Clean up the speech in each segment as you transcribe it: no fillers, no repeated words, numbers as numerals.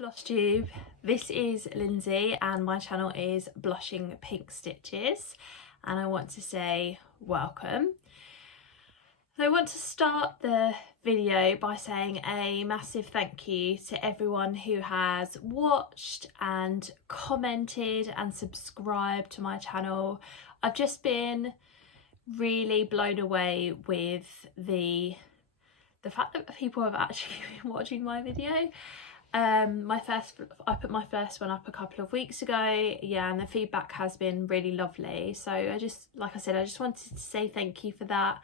Flosstube. This is Lindsay and my channel is Blushing Pink Stitches, and I want to say welcome. So I want to start the video by saying a massive thank you to everyone who has watched and commented and subscribed to my channel. I've just been really blown away with the fact that people have actually been watching my video. I put my first one up a couple of weeks ago, yeah, and the feedback has been really lovely. So I just wanted to say thank you for that.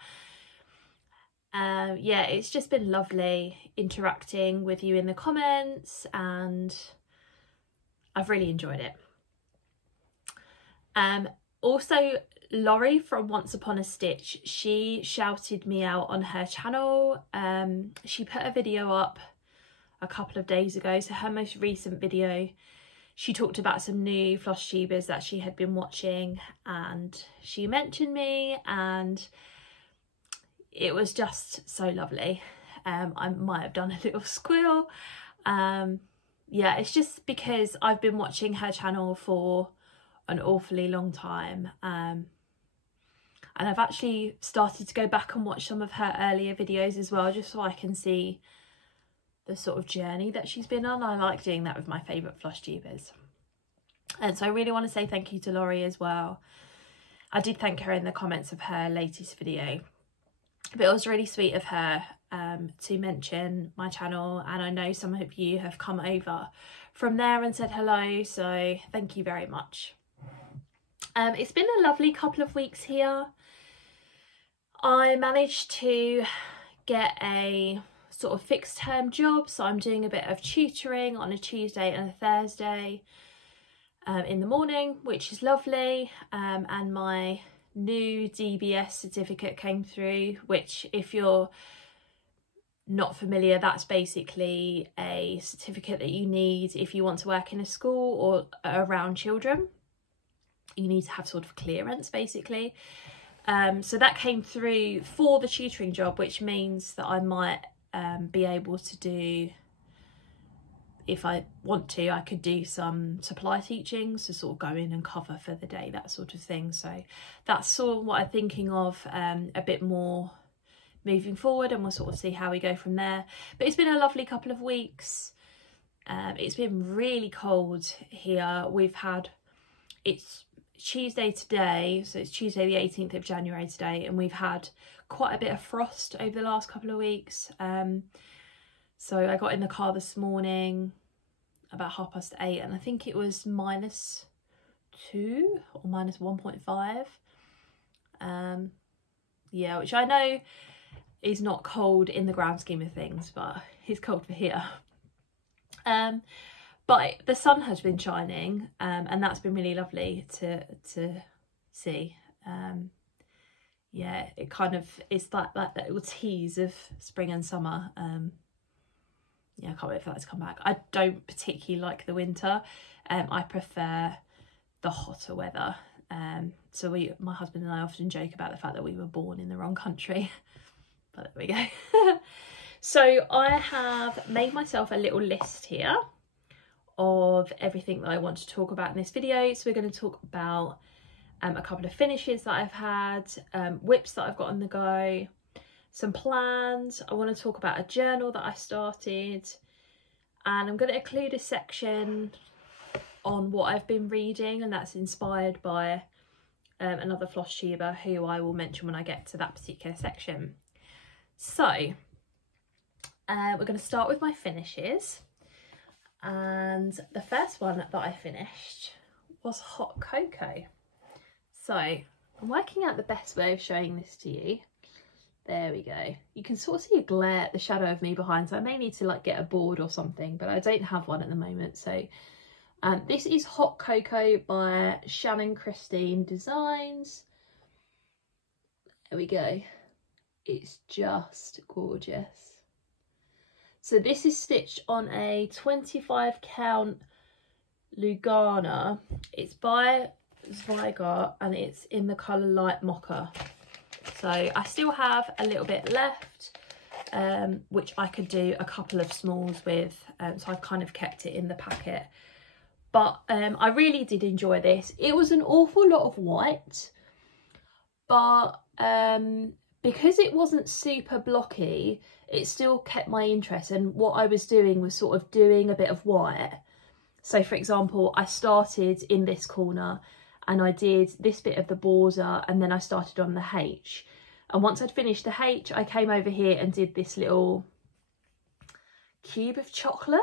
Yeah, it's just been lovely interacting with you in the comments and I've really enjoyed it. Also, Laurie from Once Upon a Stitch, she shouted me out on her channel. She put a video up a couple of days ago, so her most recent video, she talked about some new Flosstubers that she had been watching and she mentioned me, and it was just so lovely. I might have done a little squeal. Yeah, it's just because I've been watching her channel for an awfully long time, and I've actually started to go back and watch some of her earlier videos as well, just so I can see the sort of journey that she's been on. I like doing that with my favourite Flosstubers. And so I really want to say thank you to Laurie as well. I did thank her in the comments of her latest video, but it was really sweet of her to mention my channel, and I know some of you have come over from there and said hello, so thank you very much. It's been a lovely couple of weeks here. I managed to get a sort of fixed term job, so I'm doing a bit of tutoring on a Tuesday and a Thursday in the morning, which is lovely, and my new DBS certificate came through, which, if you're not familiar, that's basically a certificate that you need if you want to work in a school or around children. You need to have sort of clearance basically. So that came through for the tutoring job, which means that I might be able to do, if I want to, I could do some supply teaching, so sort of go in and cover for the day, that sort of thing. So that's sort of what I'm thinking of a bit more moving forward, and we'll sort of see how we go from there. But it's been a lovely couple of weeks. It's been really cold here. It's Tuesday today, so it's Tuesday the 18th of January today, and we've had quite a bit of frost over the last couple of weeks. So I got in the car this morning about 8:30, and I think it was -2 or -1.5. Yeah, which I know is not cold in the grand scheme of things, but it's cold for here. But the sun has been shining, and that's been really lovely to see. Yeah, it kind of, it's like that little tease of spring and summer. Yeah, I can't wait for that to come back. I don't particularly like the winter. I prefer the hotter weather. So my husband and I often joke about the fact that we were born in the wrong country. But there we go. So I have made myself a little list here of everything that I want to talk about in this video. So we're going to talk about a couple of finishes that I've had, whips that I've got on the go, some plans. I want to talk about a journal that I started, and I'm going to include a section on what I've been reading, and that's inspired by another Flosstuber who I will mention when I get to that particular section. So we're going to start with my finishes, and the first one that I finished was hot cocoa. So I'm working out the best way of showing this to you. There we go. You can sort of see a glare, the shadow of me behind, so I may need to like get a board or something, but I don't have one at the moment. So this is Hot Cocoa by Shannon Designs. There we go. It's just gorgeous. So this is stitched on a 25 count Lugana. It's by Zygarde and it's in the colour light mocha. So I still have a little bit left. which I could do a couple of smalls with, so I've kind of kept it in the packet. But I really did enjoy this. It was an awful lot of white, but because it wasn't super blocky, it still kept my interest. And what I was doing was sort of doing a bit of white. So for example, I started in this corner and I did this bit of the border, and then I started on the H. And once I'd finished the H, I came over here and did this little cube of chocolate.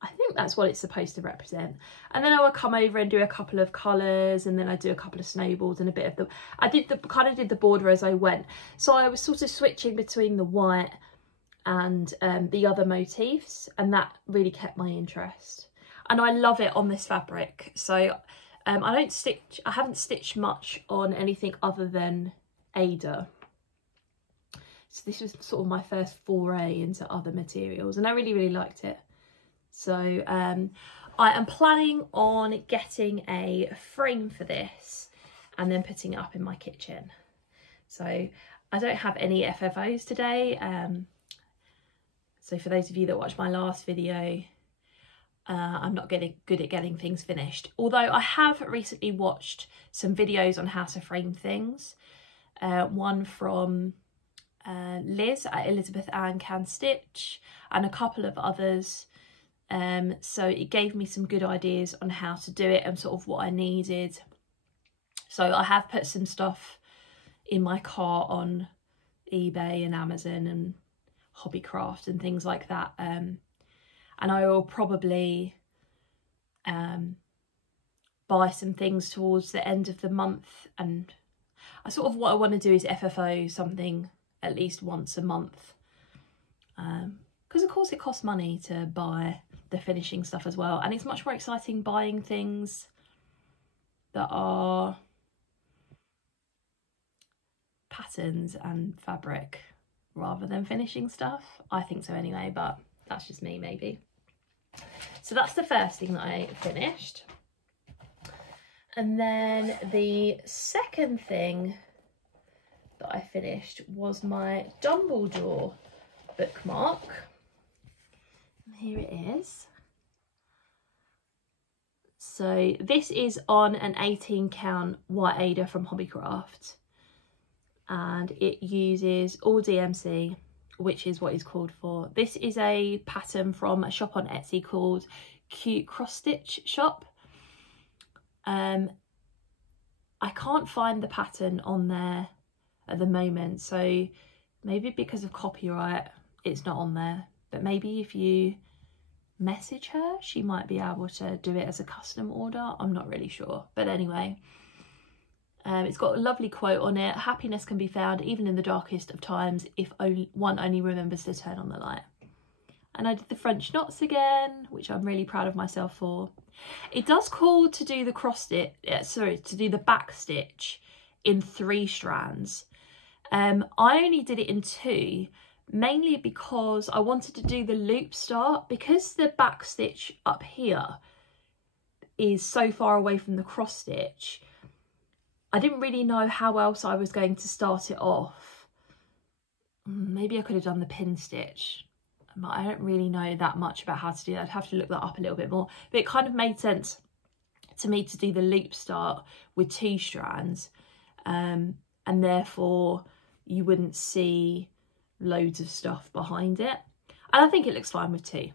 I think that's what it's supposed to represent. And then I would come over and do a couple of colours, and then I do a couple of snowballs and a bit of the, I did the kind of did the border as I went. So I was sort of switching between the white and the other motifs, and that really kept my interest. And I love it on this fabric. So I haven't stitched much on anything other than Ada. So this was sort of my first foray into other materials, and I really, really liked it. So I am planning on getting a frame for this and then putting it up in my kitchen. So I don't have any FFOs today. So for those of you that watched my last video, I'm not good at getting things finished. Although I have recently watched some videos on how to frame things. One from Liz at Elizabeth Ann Can Stitch, and a couple of others. So it gave me some good ideas on how to do it and sort of what I needed. So I have put some stuff in my cart on eBay and Amazon and Hobbycraft and things like that. And I will probably buy some things towards the end of the month. And what I want to do is FFO something at least once a month. Because of course it costs money to buy the finishing stuff as well, and it's much more exciting buying things that are patterns and fabric rather than finishing stuff. I think so anyway, but that's just me maybe. So that's the first thing that I finished. And then the second thing that I finished was my Dumbledore bookmark. Here it is. So this is on an 18 count white Ada from Hobbycraft, and it uses all DMC, which is what it's called for. This is a pattern from a shop on Etsy called CuteCrossStitchShop. I can't find the pattern on there at the moment, so maybe because of copyright it's not on there, but maybe if you message her she might be able to do it as a custom order. I'm not really sure, but anyway, it's got a lovely quote on it: happiness can be found even in the darkest of times if one only remembers to turn on the light. And I did the French knots again, which I'm really proud of myself for. It does call to do the to do the back stitch in 3 strands. I only did it in 2, mainly because I wanted to do the loop start, because the back stitch up here is so far away from the cross stitch. I didn't really know how else I was going to start it off. Maybe I could have done the pin stitch, but I don't really know that much about how to do that. I'd have to look that up a little bit more, but it kind of made sense to me to do the loop start with 2 strands, and therefore you wouldn't see loads of stuff behind it, and I think it looks fine with 2,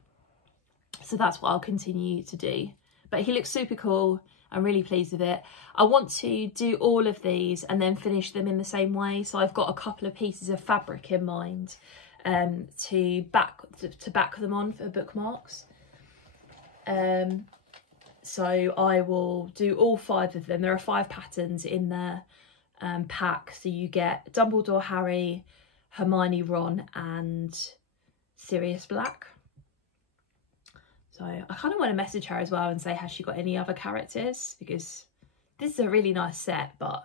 so that's what I'll continue to do. But he looks super cool. I'm really pleased with it. I want to do all of these and then finish them in the same way, so I've got a couple of pieces of fabric in mind to back them on for bookmarks. So I will do all 5 of them. There are 5 patterns in the pack, so you get Dumbledore, Harry, Hermione, Ron and Sirius Black. So I kind of want to message her as well and say, has she got any other characters, because this is a really nice set, but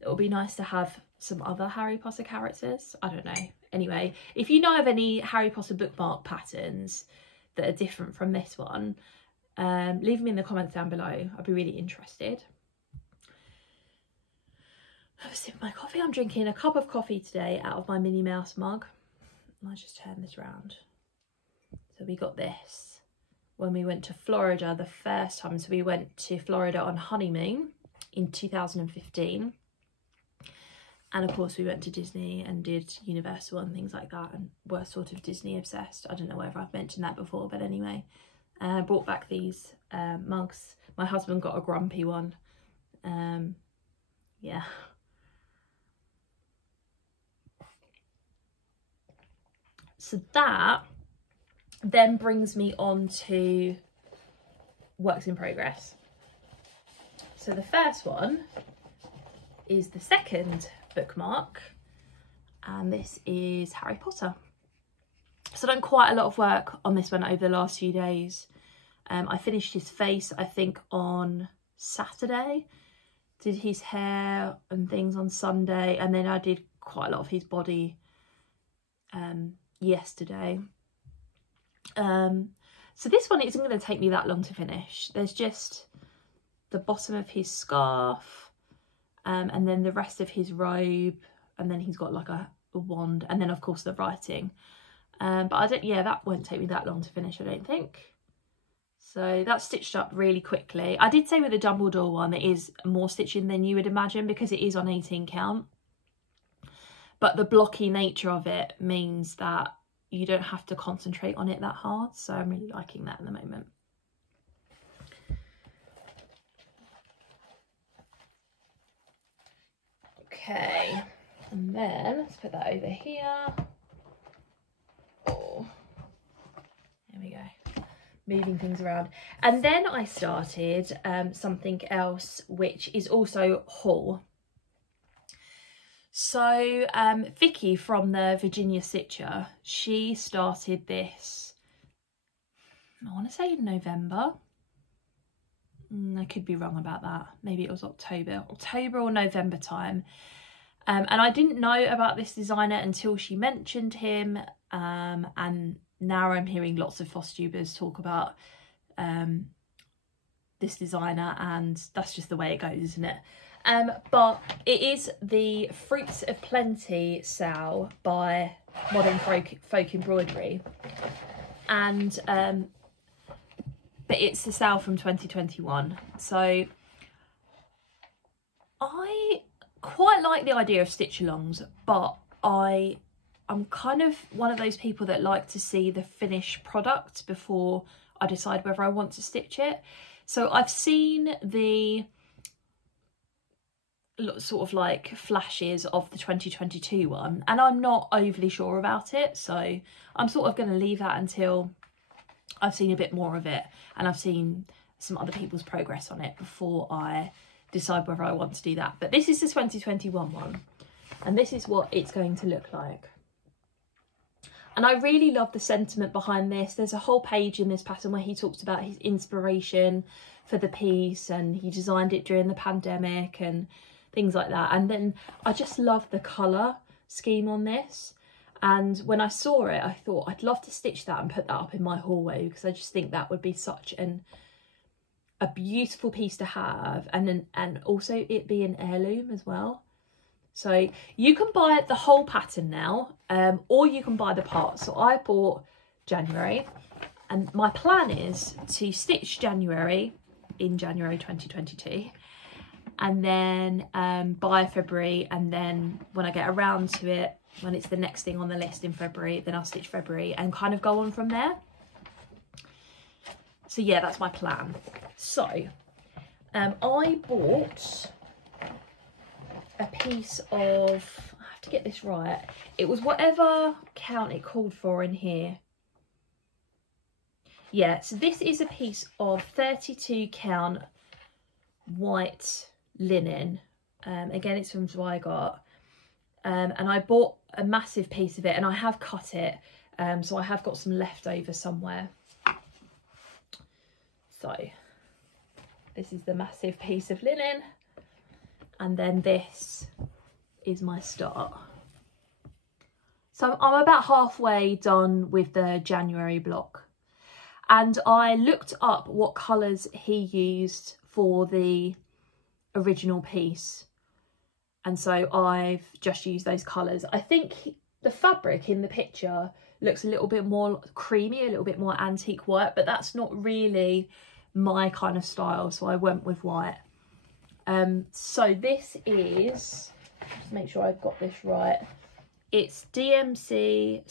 it would be nice to have some other Harry Potter characters. I don't know. Anyway, if you know of any Harry Potter bookmark patterns that are different from this one, leave them in the comments down below. I'd be really interested. I was sipping my coffee. I'm drinking a cup of coffee today out of my Minnie Mouse mug. I just turn this round. So we got this when we went to Florida the first time. So we went to Florida on honeymoon in 2015. And of course we went to Disney and did Universal and things like that, and were sort of Disney obsessed. I don't know whether I've mentioned that before, but anyway. Brought back these mugs. My husband got a grumpy one. Yeah. So that then brings me on to works in progress. So the first one is the second bookmark, and this is Harry Potter. So I've done quite a lot of work on this one over the last few days. I finished his face, I think, on Saturday, did his hair and things on Sunday, and then I did quite a lot of his body yesterday. So this one isn't going to take me that long to finish. There's just the bottom of his scarf, and then the rest of his robe, and then he's got like a wand, and then of course the writing. But I don't, yeah, that won't take me that long to finish, I don't think. So that's stitched up really quickly. I did say with the Dumbledore one, it is more stitching than you would imagine because it is on 18 count. But the blocky nature of it means that you don't have to concentrate on it that hard. So I'm really liking that at the moment. Okay, and then let's put that over here. Oh, there we go. Moving things around. And then I started something else, which is also haul. So Vicky from the Virginia Stitcher, she started this, I want to say in November. I could be wrong about that. Maybe it was October or November time. And I didn't know about this designer until she mentioned him. And now I'm hearing lots of Flosstubers talk about this designer, and that's just the way it goes, isn't it? But it is the Fruits of Plenty sale by Modern Folk Embroidery. And but it's the sale from 2021. So I quite like the idea of stitch-alongs, but I'm kind of one of those people that like to see the finished product before I decide whether I want to stitch it. So I've seen the sort of like flashes of the 2022 one, and I'm not overly sure about it. So I'm sort of going to leave that until I've seen a bit more of it and I've seen some other people's progress on it before I decide whether I want to do that. But this is the 2021 one, and this is what it's going to look like. And I really love the sentiment behind this. There's a whole page in this pattern where he talks about his inspiration for the piece, and he designed it during the pandemic and things like that. And then I just love the colour scheme on this. And when I saw it, I thought I'd love to stitch that and put that up in my hallway, because I just think that would be such a beautiful piece to have, and also it be an heirloom as well. So you can buy the whole pattern now, or you can buy the parts. So I bought January, and my plan is to stitch January in January 2022, and then buy February, and then when I get around to it, when it's the next thing on the list in February, then I'll stitch February and kind of go on from there. So yeah, that's my plan. So I bought a piece of, I have to get this right, it was whatever count it called for in here. Yeah, so this is a piece of 32 count white linen. Again, it's from Zweigart. And I bought a massive piece of it, and I have cut it, so I have got some leftover somewhere. So this is the massive piece of linen, and then this is my start. So I'm about halfway done with the January block, and I looked up what colours he used for the original piece, and so I've just used those colours. I think the fabric in the picture looks a little bit more creamy, a little bit more antique white, but that's not really my kind of style, so I went with white. So this is, just make sure I've got this right, it's DMC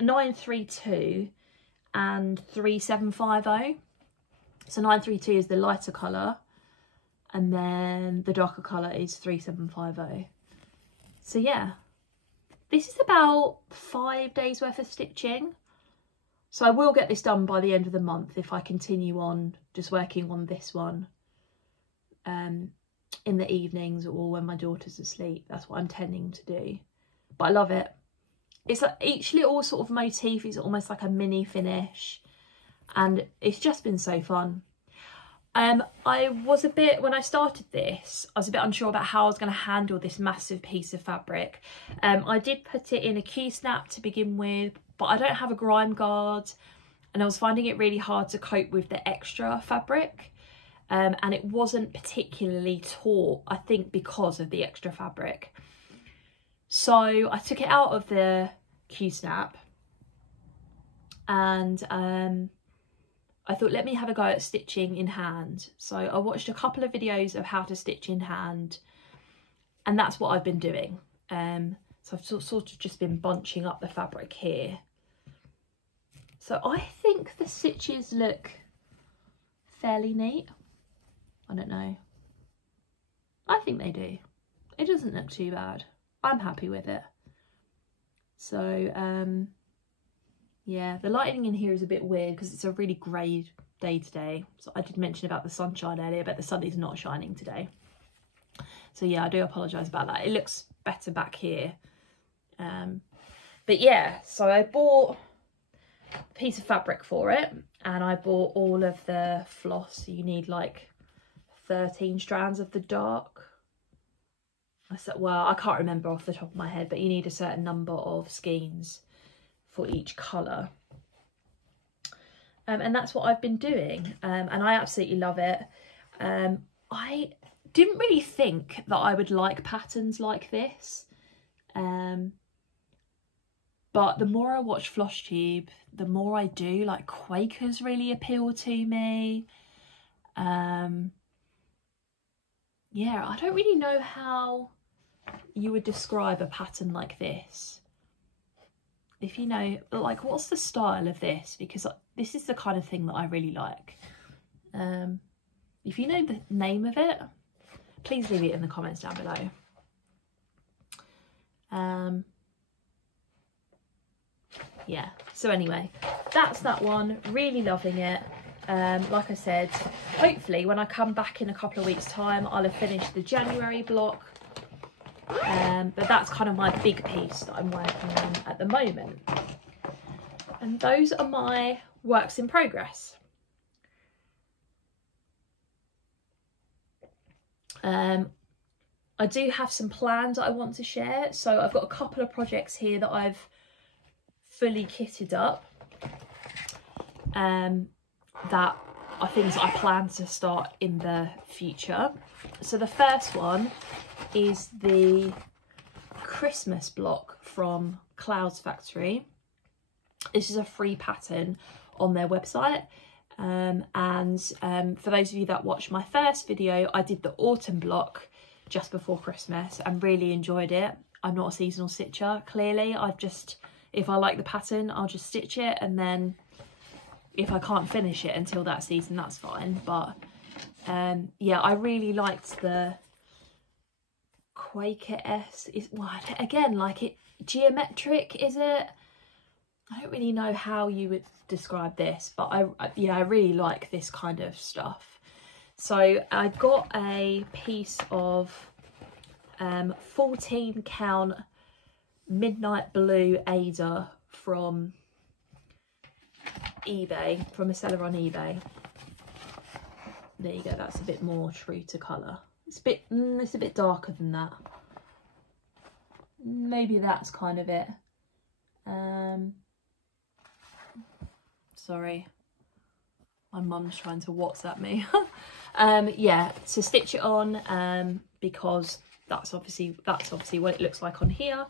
932 and 3750. So 932 is the lighter colour, and then the darker colour is 3750. So yeah, this is about 5 days worth of stitching. So I will get this done by the end of the month if I continue on just working on this one in the evenings or when my daughter's asleep. That's what I'm tending to do. But I love it. It's like each little sort of motif is almost like a mini finish, and it's just been so fun. I was a bit, when I started this, I was a bit unsure about how I was going to handle this massive piece of fabric. I did put it in a Q-snap to begin with, but I don't have a grime guard, and I was finding it really hard to cope with the extra fabric. And it wasn't particularly taut, I think, because of the extra fabric. So I took it out of the Q-snap, and I thought, let me have a go at stitching in hand. So I watched a couple of videos of how to stitch in hand, and that's what I've been doing. So I've sort of just been bunching up the fabric here. So I think the stitches look fairly neat. I don't know. I think they do. It doesn't look too bad. I'm happy with it. So yeah, the lighting in here is a bit weird because it's a really grey day today. So I did mention about the sunshine earlier, but the sun is not shining today. So yeah, I do apologise about that. It looks better back here. But yeah, so I bought a piece of fabric for it, and I bought all of the floss. You need like 13 strands of the dark. Well, I can't remember off the top of my head, but you need a certain number of skeins for each colour. And that's what I've been doing, and I absolutely love it. I didn't really think that I would like patterns like this, but the more I watch Flosstube, the more I do. Like, Quakers really appeal to me. Yeah, I don't really know how you would describe a pattern like this. If you know, like, what's the style of this? Because this is the kind of thing that I really like. If you know the name of it, please leave it in the comments down below. Yeah, so anyway, that's that one. Really loving it. Like I said, hopefully when I come back in a couple of weeks' time, I'll have finished the January block. But that's kind of my big piece that I'm working on at the moment. And those are my works in progress. I do have some plans that I want to share. So I've got a couple of projects here that I've fully kitted up. That are things that I plan to start in the future. So the first one is the Christmas block from Clouds Factory. This is a free pattern on their website. For those of you that watched my first video, I did the autumn block just before Christmas and really enjoyed it. I'm not a seasonal stitcher, clearly. If I like the pattern, I'll just stitch it, and then if I can't finish it until that season, that's fine. But yeah, I really liked the Quaker-esque. Well, again, like, it geometric, is it? I don't really know how you would describe this, but I really like this kind of stuff. So I got a piece of 14 count midnight blue Ada from eBay, from a seller on eBay. There you go, that's a bit more true to colour. It's a bit darker than that. Maybe that's kind of it. Sorry, my mum's trying to WhatsApp me. Yeah, to stitch it on, because that's obviously what it looks like on here.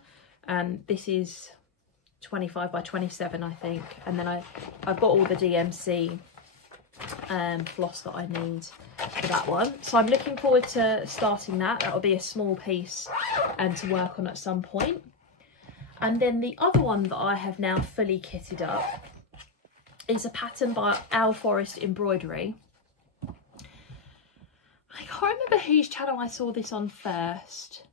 and this is 25 by 27 I think, and then I've got all the DMC floss that I need for that one. So I'm looking forward to starting that. That'll be a small piece and to work on at some point. And then the other one that I have now fully kitted up is a pattern by Owl Forest Embroidery. I can't remember whose channel I saw this on first,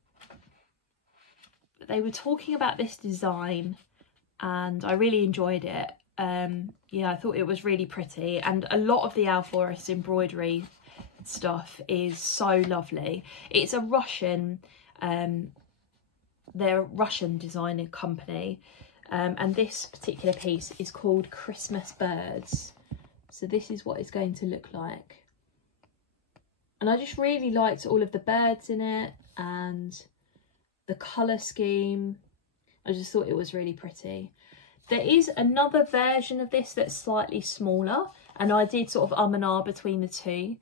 but they were talking about this design and I really enjoyed it. Yeah, I thought it was really pretty, and a lot of the Owl Forest embroidery stuff is so lovely. It's a Russian, they're a Russian designer company, and this particular piece is called Christmas Birds. So this is what it's going to look like. And I just really liked all of the birds in it and the colour scheme. I just thought it was really pretty. There is another version of this that's slightly smaller, and I did sort of and ah between the two.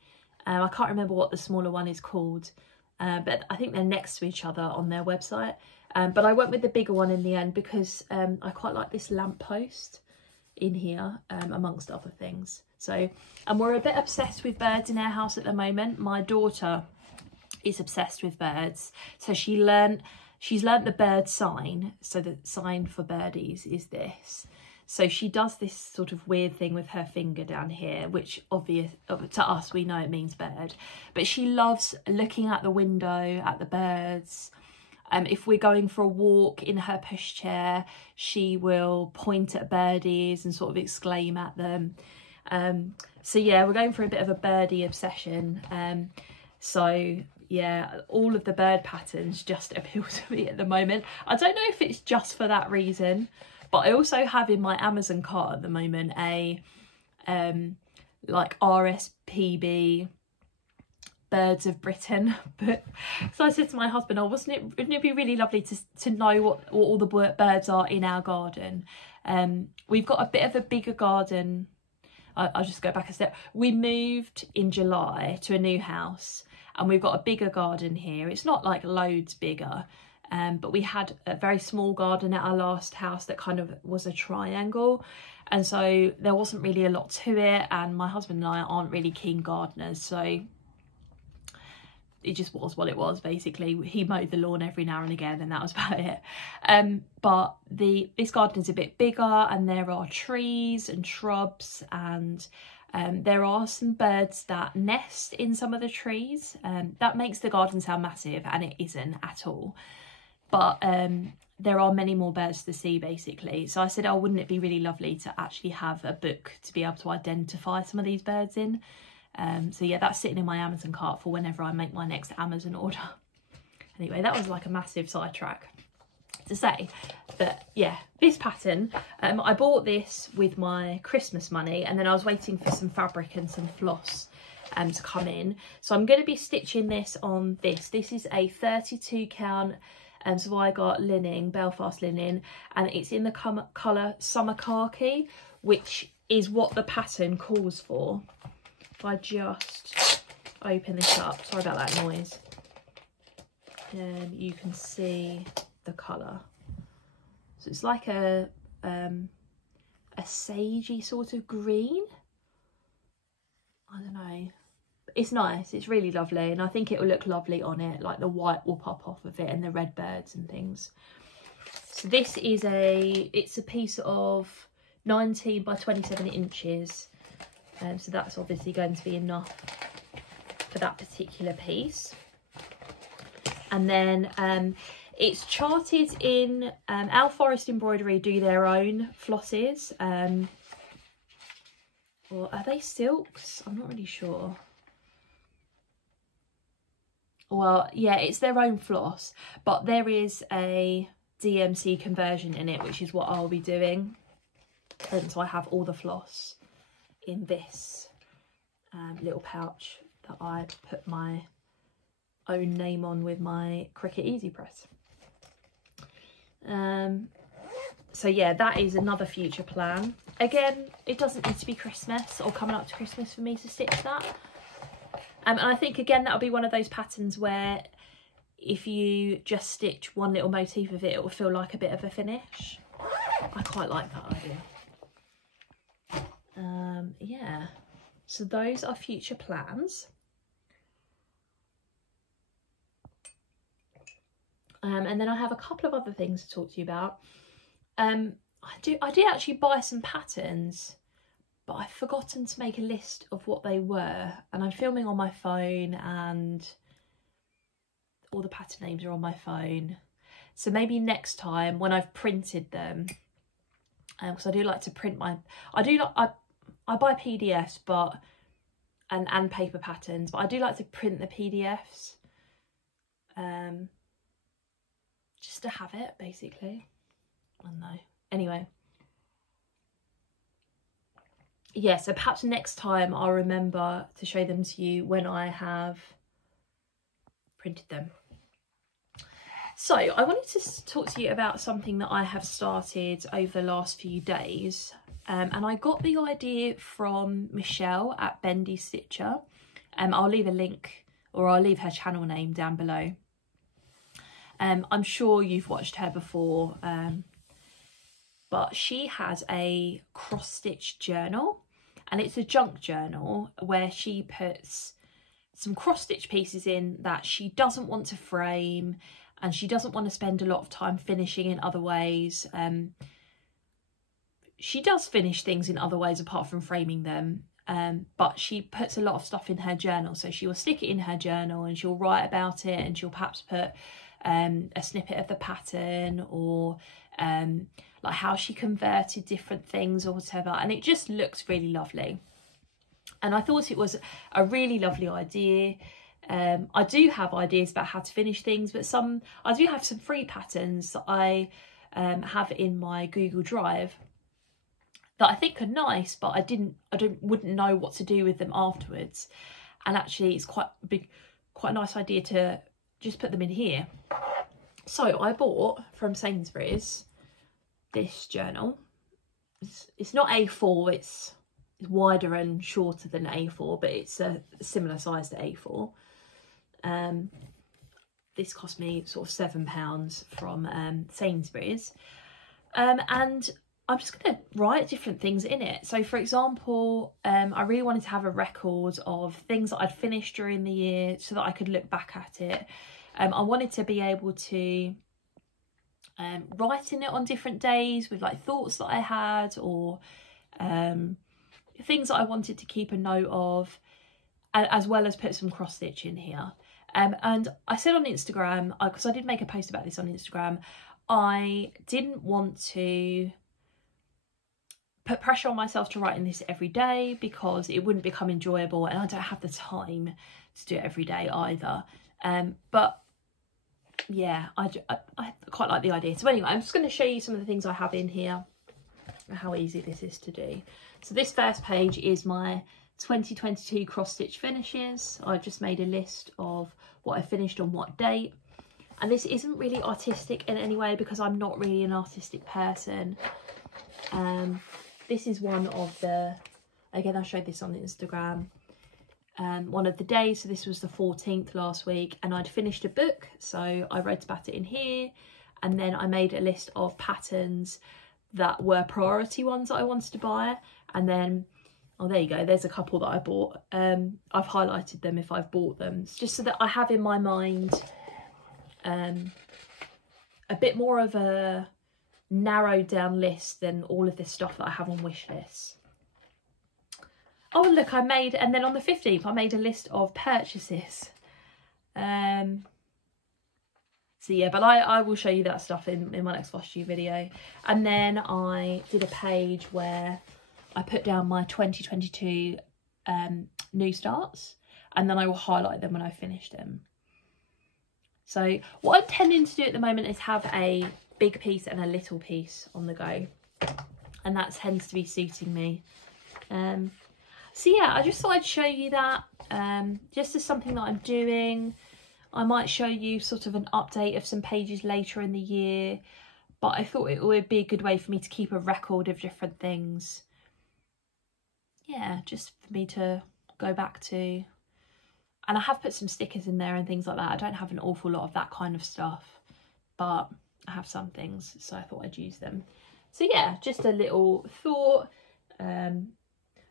I can't remember what the smaller one is called, but I think they're next to each other on their website. But I went with the bigger one in the end because I quite like this lamppost in here, amongst other things. So, and we're a bit obsessed with birds in our house at the moment. My daughter is obsessed with birds, so she's learnt the bird sign. So the sign for birdies is this. So she does this sort of weird thing with her finger down here, which obvious to us, we know it means bird, but she loves looking at the window at the birds. If we're going for a walk in her pushchair, she will point at birdies and sort of exclaim at them. So yeah, we're going for a bit of a birdie obsession. So yeah, all of the bird patterns just appeal to me at the moment. I don't know if it's just for that reason, but I also have in my Amazon cart at the moment a like RSPB Birds of Britain book. So I said to my husband, oh, wouldn't it be really lovely to know what all the birds are in our garden? We've got a bit of a bigger garden. I'll just go back a step. We moved in July to a new house, and we've got a bigger garden here. It's not like loads bigger, but we had a very small garden at our last house that kind of was a triangle, and so there wasn't really a lot to it, and my husband and I aren't really keen gardeners, so it just was what it was. Basically, he mowed the lawn every now and again, and that was about it. But this garden is a bit bigger, and there are trees and shrubs, and there are some birds that nest in some of the trees. That makes the garden sound massive, and it isn't at all. But there are many more birds to see, basically. So I said, oh, wouldn't it be really lovely to actually have a book to be able to identify some of these birds in? So yeah, that's sitting in my Amazon cart for whenever I make my next Amazon order. Anyway, that was like a massive sidetrack to say. But yeah, this pattern, I bought this with my Christmas money, and then I was waiting for some fabric and some floss to come in. So I'm going to be stitching this on this. This is a 32 count Zweigart linen, Belfast linen, and it's in the colour Summer Khaki, which is what the pattern calls for. If I just open this up, sorry about that noise, you can see the colour. So it's like a sagey sort of green. I don't know. It's nice, it's really lovely, and I think it will look lovely on it, like the white will pop off of it and the red birds and things. So this is it's a piece of 19 by 27 inches. So that's obviously going to be enough for that particular piece. And then it's charted in Owl Forest Embroidery do their own flosses. Or are they silks? I'm not really sure. Well, yeah, it's their own floss, but there is a DMC conversion in it, which is what I'll be doing. And so I have all the floss in this little pouch that I put my own name on with my Cricut Easy Press. So yeah, that is another future plan. Again, it doesn't need to be Christmas or coming up to Christmas for me to stitch that. And I think again that'll be one of those patterns where if you just stitch one little motif of it, it will feel like a bit of a finish. I quite like that idea. Yeah, so those are future plans. And then I have a couple of other things to talk to you about. I did actually buy some patterns, but I've forgotten to make a list of what they were, and I'm filming on my phone and all the pattern names are on my phone. So maybe next time when I've printed them, because I do like to print I buy PDFs and paper patterns, but I do like to print the PDFs just to have it, basically. I don't know. Anyway. Yeah, so perhaps next time I'll remember to show them to you when I have printed them. So I wanted to talk to you about something that I have started over the last few days. And I got the idea from Michelle at Bendy Stitcher. I'll leave a link, or I'll leave her channel name down below. I'm sure you've watched her before, but she has a cross-stitch journal, and it's a junk journal where she puts some cross-stitch pieces in that she doesn't want to frame, and she doesn't want to spend a lot of time finishing in other ways. She does finish things in other ways apart from framing them, but she puts a lot of stuff in her journal. So she will stick it in her journal and she'll write about it, and she'll perhaps put a snippet of the pattern, or like how she converted different things or whatever, and it just looks really lovely. And I thought it was a really lovely idea. I do have ideas about how to finish things, but I do have some free patterns that I have in my Google Drive that I think are nice, but I wouldn't know what to do with them afterwards. And actually it's quite a nice idea to just put them in here. So I bought from Sainsbury's this journal. It's not A4, it's wider and shorter than A4, but it's a similar size to A4. This cost me sort of £7 from Sainsbury's, and I'm just going to write different things in it. So for example, I really wanted to have a record of things that I'd finished during the year so that I could look back at it. I wanted to be able to write in it on different days with like thoughts that I had, or things that I wanted to keep a note of, as well as put some cross stitch in here. And I said on Instagram, because I did make a post about this on Instagram, I didn't want to put pressure on myself to write in this every day because it wouldn't become enjoyable, and I don't have the time to do it every day either. But yeah, I quite like the idea. So anyway, I'm just going to show you some of the things I have in here and how easy this is to do. So this first page is my 2022 cross stitch finishes. I just made a list of what I finished on what date, and this isn't really artistic in any way because I'm not really an artistic person. This is one of the, again I showed this on Instagram, one of the days. So this was the 14th last week, and I'd finished a book, so I wrote about it in here, and then I made a list of patterns that were priority ones that I wanted to buy. And then, oh there you go, there's a couple that I bought. I've highlighted them if I've bought them. It's just so that I have in my mind a bit more of a narrowed down list than all of this stuff that I have on wish lists. Oh look, I made, and then on the 15th I made a list of purchases. So yeah, but I will show you that stuff in my next Flosstube video. And then I did a page where I put down my 2022 new starts, and then I will highlight them when I finish them. So what I'm tending to do at the moment is have a big piece and a little piece on the go, and that tends to be suiting me. So yeah, I just thought I'd show you that just as something that I'm doing. I might show you sort of an update of some pages later in the year, but I thought it would be a good way for me to keep a record of different things. Yeah, just for me to go back to And I have put some stickers in there and things like that. I don't have an awful lot of that kind of stuff, but I have some things, so I thought I'd use them. So yeah, just a little thought,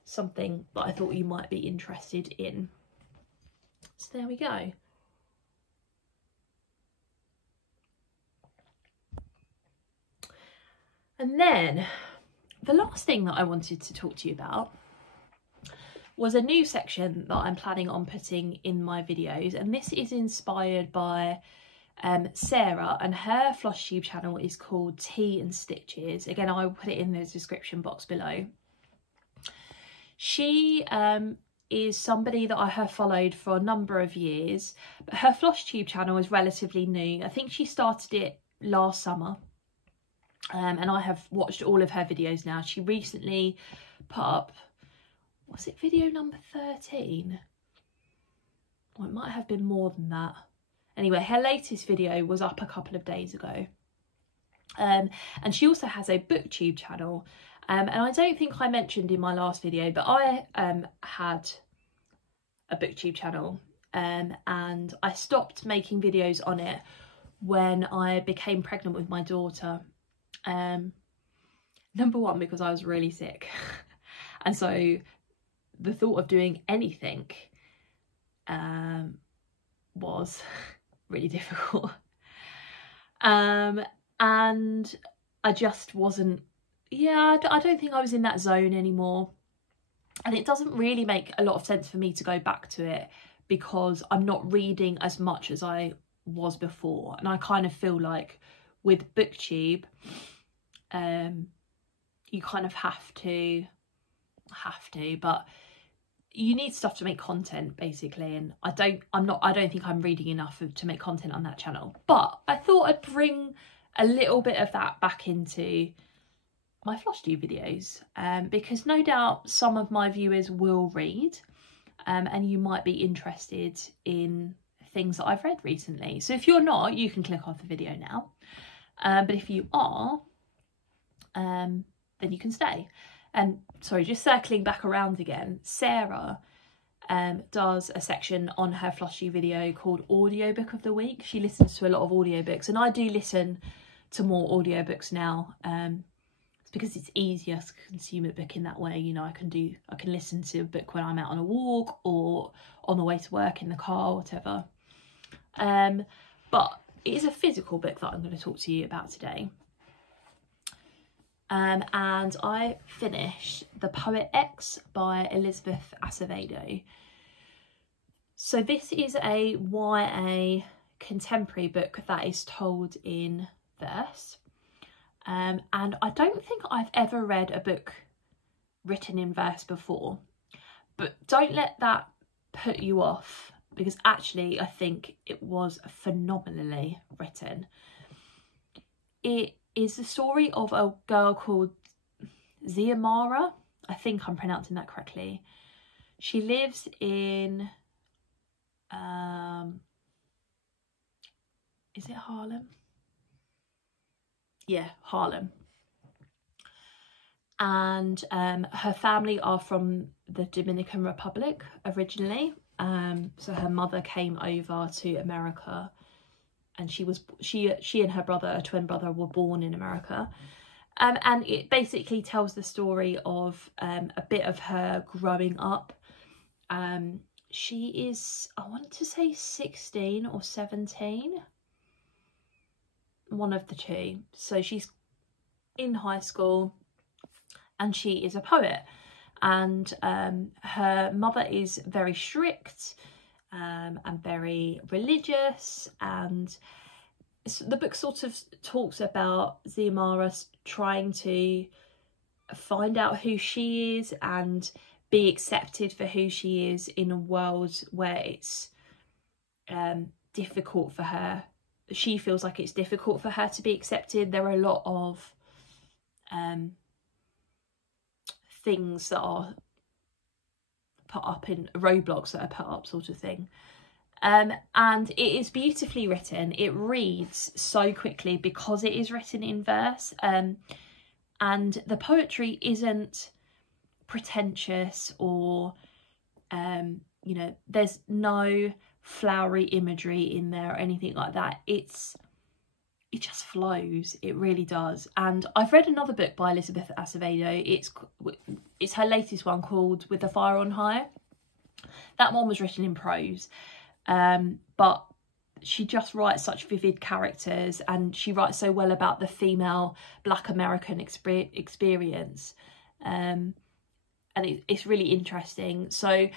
something that I thought you might be interested in. So there we go. And then the last thing that I wanted to talk to you about was a new section that I'm planning on putting in my videos, and this is inspired by Sarah, and her Flosstube channel is called Tea and Stitches. Again, I will put it in the description box below. She is somebody that I have followed for a number of years, but her Flosstube channel is relatively new. I think she started it last summer, and I have watched all of her videos now. She recently put up, was it video number 13? Or it might have been more than that. Anyway, her latest video was up a couple of days ago. And she also has a booktube channel. And I don't think I mentioned in my last video, but I had a booktube channel. And I stopped making videos on it when I became pregnant with my daughter. Number one, because I was really sick. And so the thought of doing anything was really difficult, and I just wasn't, I don't think I was in that zone anymore, and it doesn't really make a lot of sense for me to go back to it because I'm not reading as much as I was before. And I kind of feel like with booktube, you kind of have to, but you need stuff to make content basically, and I don't think I'm reading enough to make content on that channel. But I thought I'd bring a little bit of that back into my Flosstube videos, because no doubt some of my viewers will read, and you might be interested in things that I've read recently. So if you're not, you can click off the video now, but if you are, then you can stay. And sorry, just circling back around again, Sarah does a section on her Flosstube video called Audiobook of the Week. She listens to a lot of audiobooks, and I do listen to more audiobooks now. It's because it's easier to consume a book in that way. You know, I can listen to a book when I'm out on a walk or on the way to work in the car, whatever. But it is a physical book that I'm going to talk to you about today. And I finished The Poet X by Elizabeth Acevedo. So this is a YA contemporary book that is told in verse. And I don't think I've ever read a book written in verse before, but don't let that put you off, because actually I think it was phenomenally written. It is the story of a girl called Ziamara. I think I'm pronouncing that correctly. She lives in, is it Harlem? Yeah, Harlem. And her family are from the Dominican Republic originally. So her mother came over to America, and she and her brother, a twin brother, were born in America. And it basically tells the story of a bit of her growing up. She is, I want to say 16 or 17. One of the two. So she's in high school and she is a poet. And her mother is very strict and very religious, and the book sort of talks about Ziamara trying to find out who she is and be accepted for who she is in a world where it's difficult for her. She feels like it's difficult for her to be accepted. There are a lot of things that are put up, in roadblocks that are put up, sort of thing. And it is beautifully written. It reads so quickly because it is written in verse. And the poetry isn't pretentious or you know, there's no flowery imagery in there or anything like that. It just flows, it really does. And I've read another book by Elizabeth Acevedo. It's her latest one, called With the Fire on High. That one was written in prose, but she just writes such vivid characters, and she writes so well about the female Black American experience, and it's really interesting. So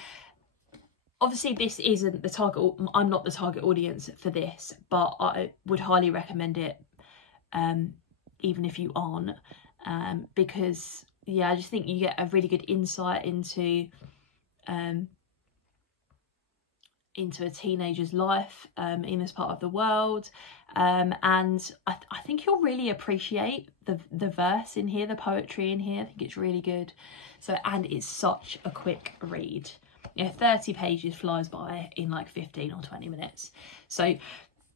obviously this isn't the target, I'm not the target audience for this, but I would highly recommend it, even if you aren't, because yeah, I just think you get a really good insight into a teenager's life in this part of the world, and I think you'll really appreciate the verse in here, the poetry in here. I think it's really good. So, and it's such a quick read. You know, 30 pages flies by in like 15 or 20 minutes. So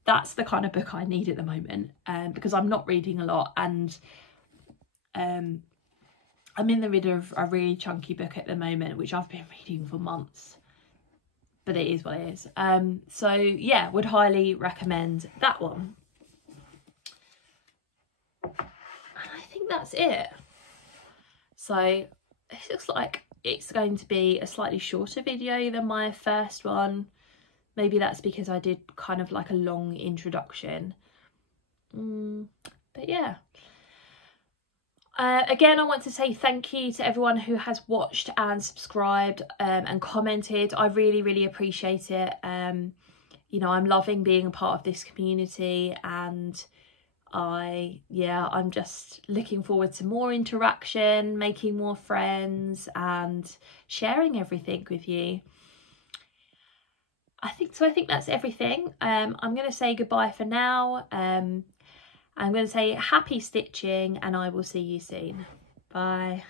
that's the kind of book I need at the moment, because I'm not reading a lot, and I'm in the middle of a really chunky book at the moment, which I've been reading for months. But it is what it is. So yeah, would highly recommend that one. And I think that's it. So it looks like it's going to be a slightly shorter video than my first one. Maybe that's because I did kind of like a long introduction. But yeah. Again, I want to say thank you to everyone who has watched and subscribed and commented. I really, really appreciate it. You know, I'm loving being a part of this community, and I'm just looking forward to more interaction, making more friends, and sharing everything with you. I think that's everything. I'm going to say goodbye for now. I'm going to say happy stitching, and I will see you soon. Bye.